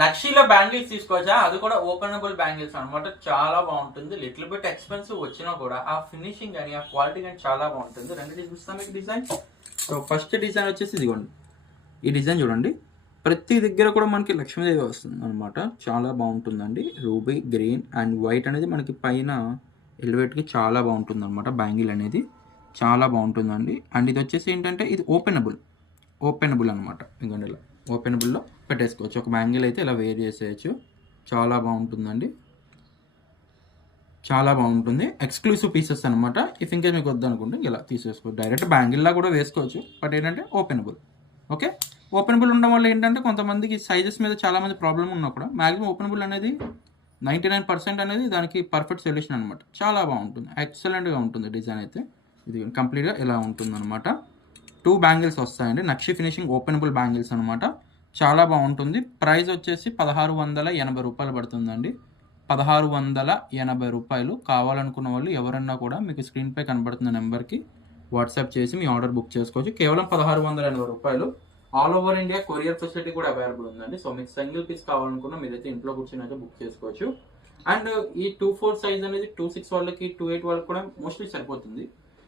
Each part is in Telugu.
నక్షీలో బ్యాంగిల్స్ తీసుకోవచ్చా, అది కూడా ఓపెనబుల్ బ్యాంగిల్స్ అనమాట. చాలా బాగుంటుంది. లిటిల్ బిట్ ఎక్స్పెన్సివ్ వచ్చినా కూడా ఆ ఫినిషింగ్ కానీ ఆ క్వాలిటీ కానీ చాలా బాగుంటుంది. రెండు చూస్తాం మీకు డిజైన్. సో ఫస్ట్ డిజైన్ వచ్చేసి ఇదిగోండి, ఈ డిజైన్ చూడండి. ప్రతి దగ్గర కూడా మనకి లక్ష్మీదేవి వస్తుంది అనమాట. చాలా బాగుంటుందండి. రూబీ గ్రీన్ అండ్ వైట్ అనేది మనకి పైన ఎలివేట్కి చాలా బాగుంటుంది అనమాట. బ్యాంగిల్ అనేది చాలా బాగుంటుందండి. అండ్ ఇది వచ్చేసి ఏంటంటే ఇది ఓపెనబుల్ అనమాట. ఇంకొండి ఇలా ఓపెనబుల్లో పెట్టేసుకోవచ్చు. ఒక బ్యాంగిల్ అయితే ఇలా వేర్ చేసేయచ్చు. చాలా బాగుంటుందండి, చాలా బాగుంటుంది. ఎక్స్క్లూసివ్ పీసెస్ అనమాట. ఇఫ్ ఇంకేస్ మీకు వద్దనుకుంటే ఇలా తీసేసుకోవచ్చు. డైరెక్ట్ బ్యాంగిల్లా కూడా వేసుకోవచ్చు. బట్ ఏంటంటే ఓపెనబుల్. ఓకే, ఓపెనబుల్ ఉండడం వల్ల ఏంటంటే కొంతమందికి సైజెస్ మీద చాలామంది ప్రాబ్లం ఉన్నా కూడా మ్యాక్సిమం ఓపెనబుల్ అనేది 99% అనేది దానికి పర్ఫెక్ట్ సొల్యూషన్ అనమాట. చాలా బాగుంటుంది, ఎక్సలెంట్గా ఉంటుంది. డిజైన్ అయితే ఇది కంప్లీట్గా ఇలా ఉంటుంది అనమాట. 2 బ్యాంగిల్స్ వస్తాయండి. నక్షి ఫినిషింగ్ ఓపెనబుల్ బ్యాంగిల్స్ అనమాట. చాలా బాగుంటుంది. ప్రైస్ వచ్చేసి 1680 రూపాయలు పడుతుందండి. 1680 రూపాయలు. కావాలనుకున్న వాళ్ళు ఎవరన్నా కూడా మీకు స్క్రీన్పై కనబడుతున్న నెంబర్కి వాట్సాప్ చేసి మీ ఆర్డర్ బుక్ చేసుకోవచ్చు. కేవలం 1680 రూపాయలు. All over India courier facility కూడా అవైలబుల్ ఉందండి. సో మీకు సింగిల్ పీస్ కావాలనుకున్నా మీరైతే ఇంట్లో కూర్చొని అయితే బుక్ చేసుకోవచ్చు. అండ్ ఈ 24 సైజ్ అనేది 26 వాళ్ళకి 28 వాళ్ళకి కూడా మోస్ట్లీ సరిపోతుంది.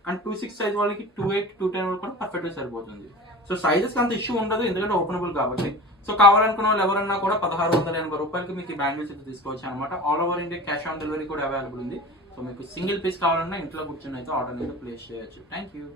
అండ్ 26 సైజ్ వాళ్ళకి 28 210 వాళ్ళకి కూడా పర్ఫెక్ట్గా సరిపోతుంది. సో సైజెస్ అంత ఇష్యూ ఉండదు, ఎందుకంటే ఓపెనబుల్ కాబట్టి. సో కావాలనుకున్న వాళ్ళు ఎవరన్నా కూడా 1680 రూపాయలకి మీకు బ్యాంగిల్స్ అయితే తీసుకోవచ్చు అనమాట. All over India cash on delivery కూడా అవైలబుల్ ఉంది. సో మీకు సింగిల్ పీస్ కావాలన్నా ఇంట్లో కూర్చొని అయితే ఆర్డర్ అయితే ప్లేస్ చేయొచ్చు. Thank you.